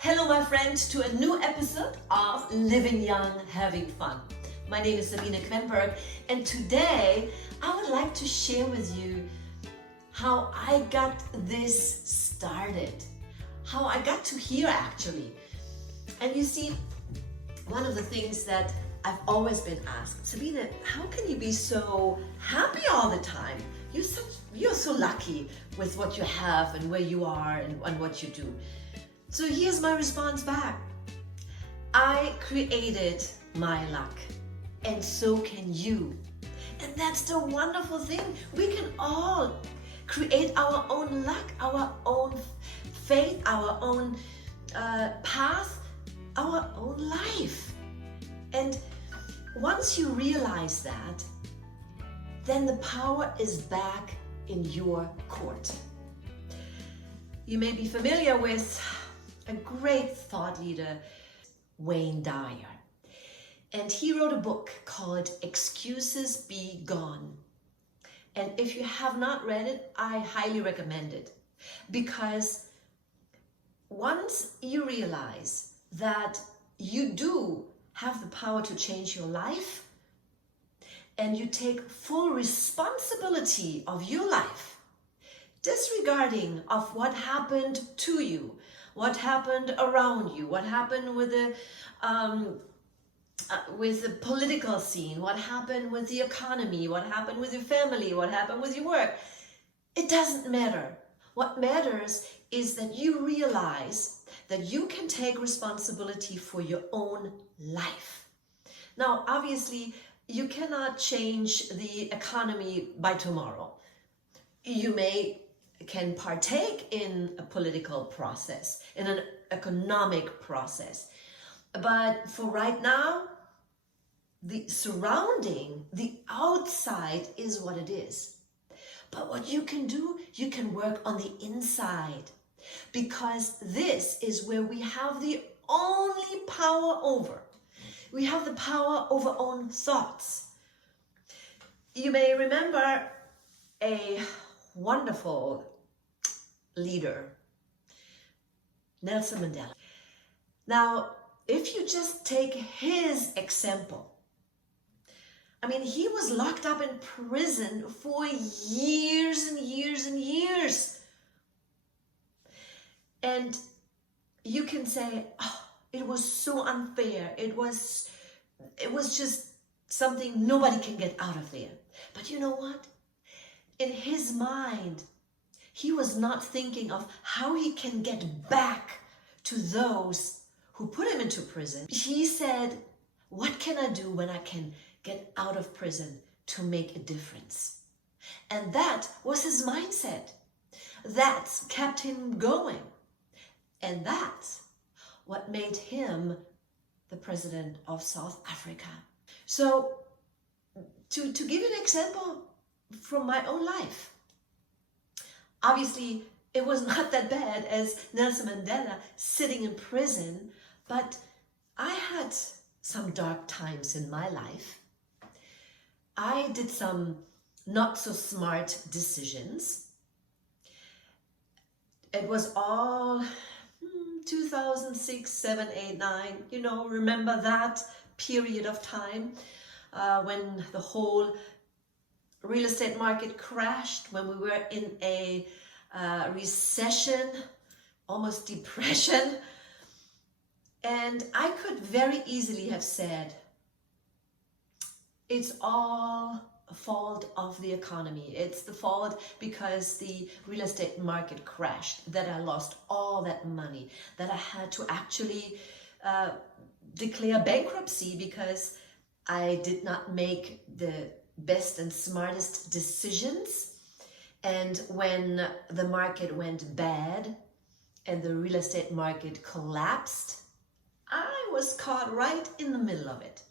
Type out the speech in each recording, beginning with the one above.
Hello, my friend, to a new episode of Living Young, Having Fun. My name is Sabine Quemberg, and today I would like to share with you how I got this started, how I got to here actually. And you see, one of the things that I've always been asked, Sabine, how can you be so happy all the time? You're so lucky with what you have and where you are and what you do. So here's my response back. I created my luck, and so can you. And that's the wonderful thing. We can all create our own luck, our own faith, our own path, our own life. And once you realize that, then the power is back in your court. You may be familiar with a great thought leader, Wayne Dyer. And he wrote a book called Excuses Be Gone. And if you have not read it, I highly recommend it. Because once you realize that you do have the power to change your life, and you take full responsibility of your life, disregarding of what happened to you, what happened around you, what happened with the political scene, what happened with the economy, what happened with your family, what happened with your work. It doesn't matter. What matters is that you realize that you can take responsibility for your own life. Now, obviously, you cannot change the economy by tomorrow. You can partake in a political process, in an economic process. But for right now, the surrounding, the outside is what it is. But what you can do, you can work on the inside, because this is where we have the only power over. We have the power over our own thoughts. You may remember a wonderful leader, Nelson Mandela. Now, if you just take his example, I mean, he was locked up in prison for years and years and years. And you can say, oh, it was so unfair. It was just something nobody can get out of there. But you know what? In his mind, he was not thinking of how he can get back to those who put him into prison. He said, what can I do when I can get out of prison to make a difference? And that was his mindset. That's kept him going. And that's what made him the president of South Africa. So to give you an example from my own life, obviously it was not that bad as Nelson Mandela sitting in prison, but I had some dark times in my life. I did some not so smart decisions. It was all 2006, 7, 8, 9, remember that period of time when the whole real estate market crashed, when we were in a recession, almost depression. And I could very easily have said, it's all a fault of the economy. It's the fault because the real estate market crashed, that I lost all that money, that I had to actually declare bankruptcy because I did not make the best and smartest decisions. And when the market went bad and the real estate market collapsed, I was caught right in the middle of it.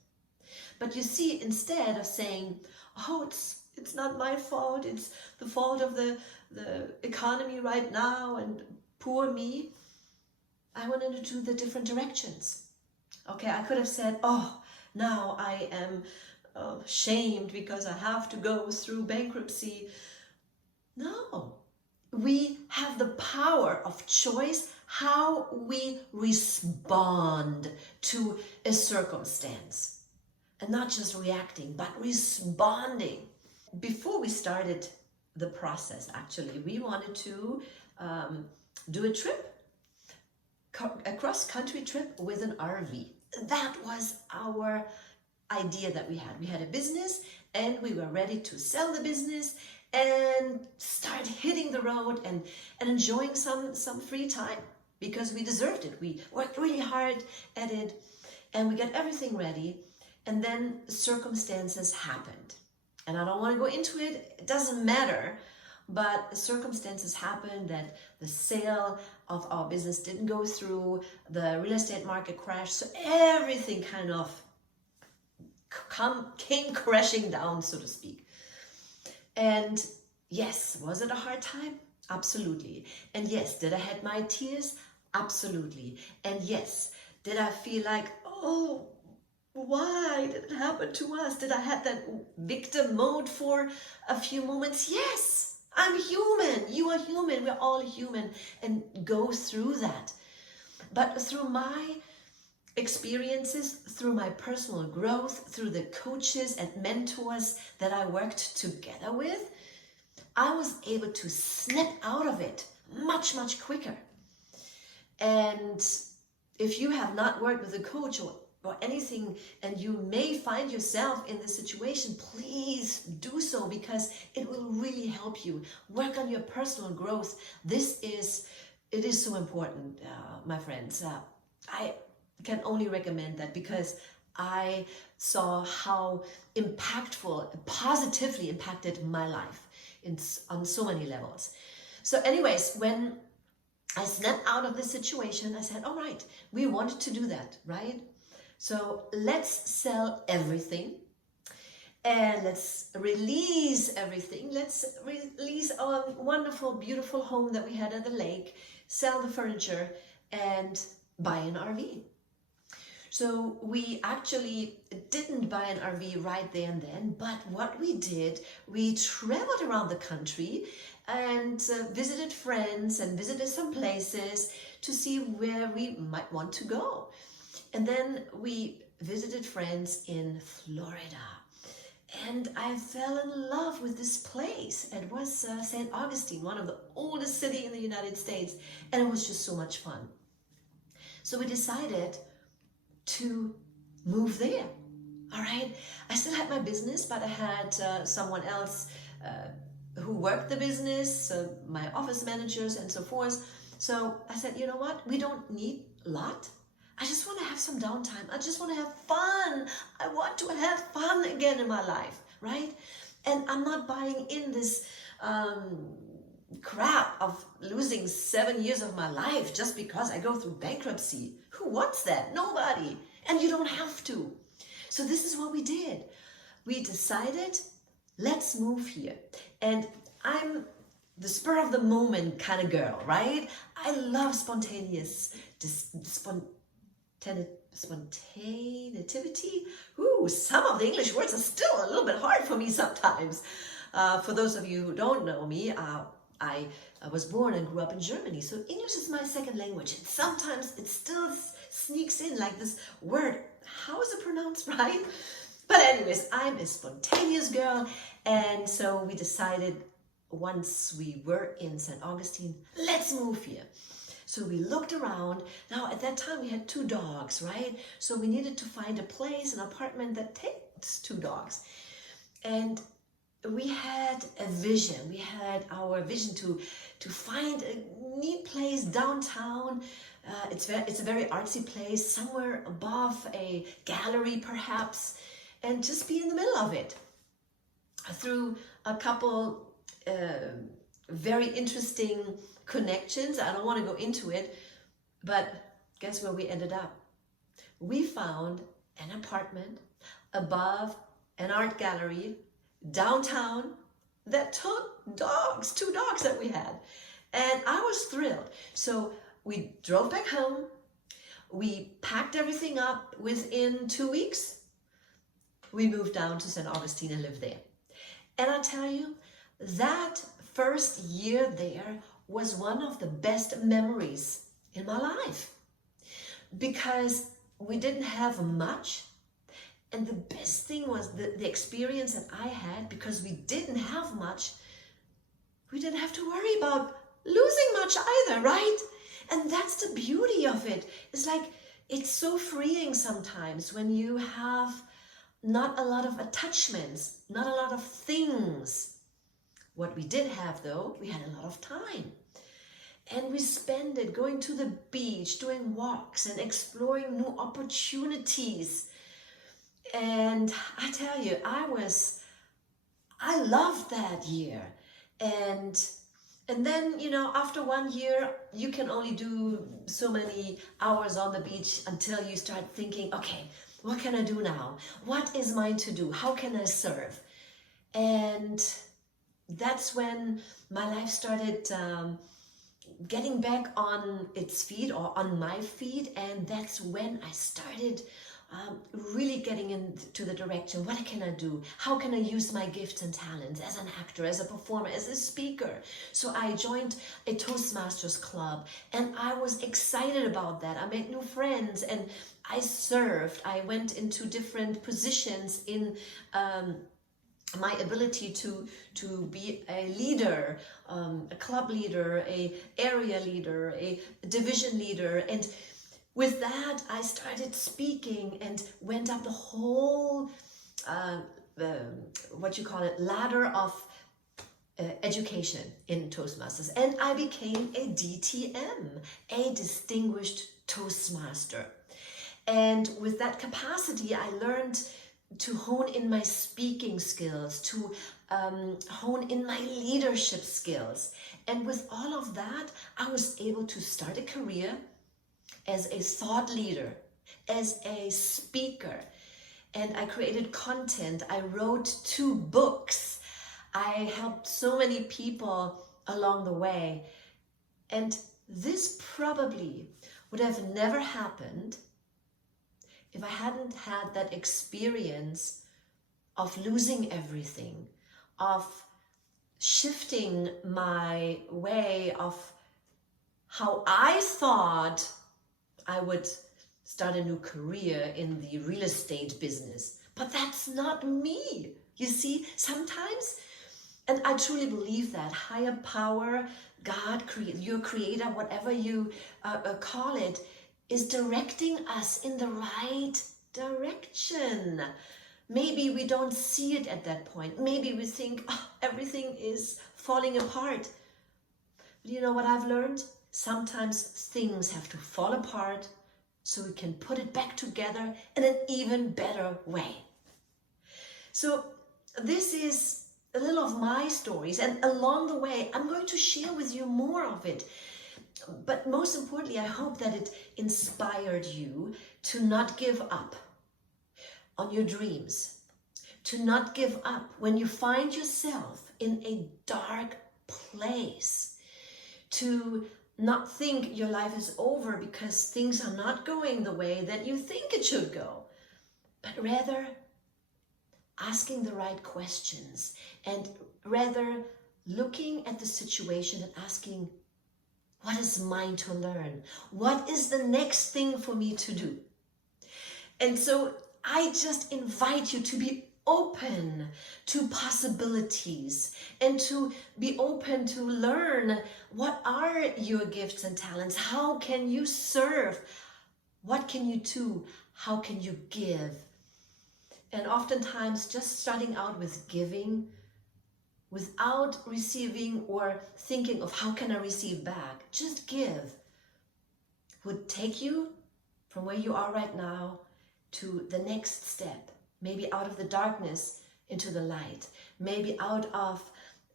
But you see, instead of saying, oh, it's not my fault, it's the fault of the economy right now and poor me, I went into the different directions. Okay, I could have said, oh, now I am shamed because I have to go through bankruptcy. No, we have the power of choice how we respond to a circumstance. And not just reacting, but responding. Before we started the process, actually, we wanted to do a trip, a cross-country trip with an RV. That was our idea that we had. We had a business and we were ready to sell the business and start hitting the road and enjoying some free time because we deserved it. We worked really hard at it and we got everything ready, and then circumstances happened. And I don't want to go into it, it doesn't matter, but circumstances happened that the sale of our business didn't go through, the real estate market crashed, so everything kind of came crashing down, so to speak. And yes, was it a hard time? Absolutely. And yes, did I have my tears? Absolutely. And yes, did I feel like, oh, why did it happen to us? Did I have that victim mode for a few moments? Yes, I'm human. You are human. We're all human and go through that. But through my experiences, through my personal growth, through the coaches and mentors that I worked together with, I was able to snap out of it much, much quicker. And if you have not worked with a coach or anything, and you may find yourself in this situation, please do so, because it will really help you work on your personal growth. It is so important, my friends. I can only recommend that because I saw how impactful, positively impacted my life on so many levels. So anyways, when I snapped out of this situation, I said, all right, we wanted to do that, right? So let's sell everything and let's release everything. Let's release our wonderful, beautiful home that we had at the lake, sell the furniture and buy an RV. So we actually didn't buy an RV right there and then, but what we did, we traveled around the country and visited friends and visited some places to see where we might want to go. And then we visited friends in Florida. And I fell in love with this place. It was St. Augustine, one of the oldest cities in the United States. And it was just so much fun. So we decided to move there. All right. I still had my business, but I had someone else who worked the business, my office managers and so forth. So I said, you know what? We don't need a lot. I just want to have some downtime. I just want to have fun. I want to have fun again in my life, right? And I'm not buying in this crap of losing 7 years of my life just because I go through bankruptcy. Who wants that? Nobody. And you don't have to. So this is what we did. We decided, let's move here. And I'm the spur of the moment kind of girl, right? I love spontaneity. Ooh, some of the English words are still a little bit hard for me sometimes. For those of you who don't know me, I was born and grew up in Germany, so English is my second language. And sometimes it still sneaks in like this word. How is it pronounced, right? But anyways, I'm a spontaneous girl, and so we decided once we were in St. Augustine, let's move here. So we looked around. Now, at that time, we had 2 dogs, right? So we needed to find a place, an apartment that takes 2 dogs. And we had a vision. We had our vision to find a neat place downtown. It's a very artsy place, somewhere above a gallery, perhaps, and just be in the middle of it. Through a couple very interesting connections. I don't want to go into it, but guess where we ended up? We found an apartment above an art gallery downtown that took 2 dogs that we had. And I was thrilled. So we drove back home. We packed everything up. Within 2 weeks, we moved down to St. Augustine and lived there. And I tell you, that first year there was one of the best memories in my life, because we didn't have much. And the best thing was the experience that I had, because we didn't have much, we didn't have to worry about losing much either, right? And that's the beauty of it. It's like, it's so freeing sometimes when you have not a lot of attachments, not a lot of things. What we did have though, we had a lot of time. And we spent it going to the beach, doing walks and exploring new opportunities. And I tell you, I loved that year. And then, you know, after 1 year, you can only do so many hours on the beach until you start thinking, okay, what can I do now? What is mine to do? How can I serve? And that's when my life started getting back on its feet, or on my feet. And that's when I started really getting into the direction, what can I do? How can I use my gifts and talents as an actor, as a performer, as a speaker? So I joined a Toastmasters club, and I was excited about that. I made new friends, and I served. I went into different positions in my ability to be a leader, a club leader, a area leader, a division leader. And with that, I started speaking and went up the whole, ladder of education in Toastmasters. And I became a DTM, a Distinguished Toastmaster. And with that capacity, I learned to hone in my speaking skills, to hone in my leadership skills. And with all of that, I was able to start a career as a thought leader, as a speaker. And I created content. I wrote 2 books. I helped so many people along the way. And this probably would have never happened if I hadn't had that experience of losing everything, of shifting my way of how I thought I would start a new career in the real estate business. But that's not me. You see, sometimes, and I truly believe that higher power, God, your creator, whatever you call it, is directing us in the right direction. Maybe we don't see it at that point. Maybe we think, oh, everything is falling apart. But you know what I've learned? Sometimes things have to fall apart so we can put it back together in an even better way. So this is a little of my stories, and along the way, I'm going to share with you more of it. But most importantly, I hope that it inspired you to not give up on your dreams, to not give up when you find yourself in a dark place, to not think your life is over because things are not going the way that you think it should go, but rather asking the right questions, and rather looking at the situation and asking, what is mine to learn? What is the next thing for me to do? And so I just invite you to be open to possibilities and to be open to learn what are your gifts and talents. How can you serve? What can you do? How can you give? And oftentimes just starting out with giving without receiving or thinking of how can I receive back, just give, would take you from where you are right now to the next step. Maybe out of the darkness into the light. Maybe out of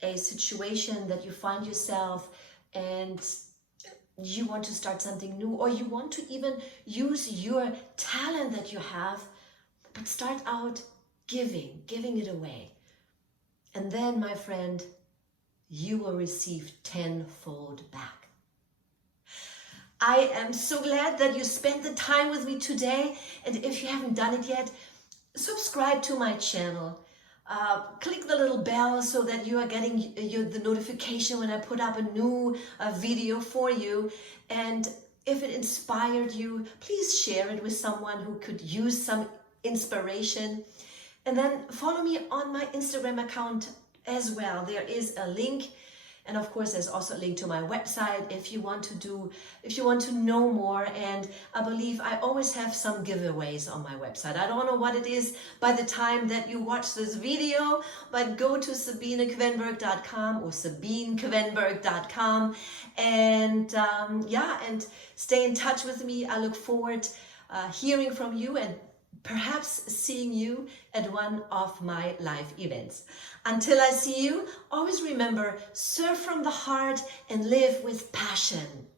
a situation that you find yourself and you want to start something new, or you want to even use your talent that you have, but start out giving it away. And then, my friend, you will receive tenfold back. I am so glad that you spent the time with me today. And if you haven't done it yet, subscribe to my channel. Click the little bell so that you are getting the notification when I put up a new video for you. And If it inspired you, please share it with someone who could use some inspiration. And then follow me on my Instagram account as well. There is a link. And of course, there's also a link to my website if you want to know more. And I believe I always have some giveaways on my website. I don't know what it is by the time that you watch this video, but go to SabineQuenberg.com or SabineQuenberg.com and and stay in touch with me. I look forward hearing from you and perhaps seeing you at one of my live events. Until I see you, always remember, serve from the heart and live with passion.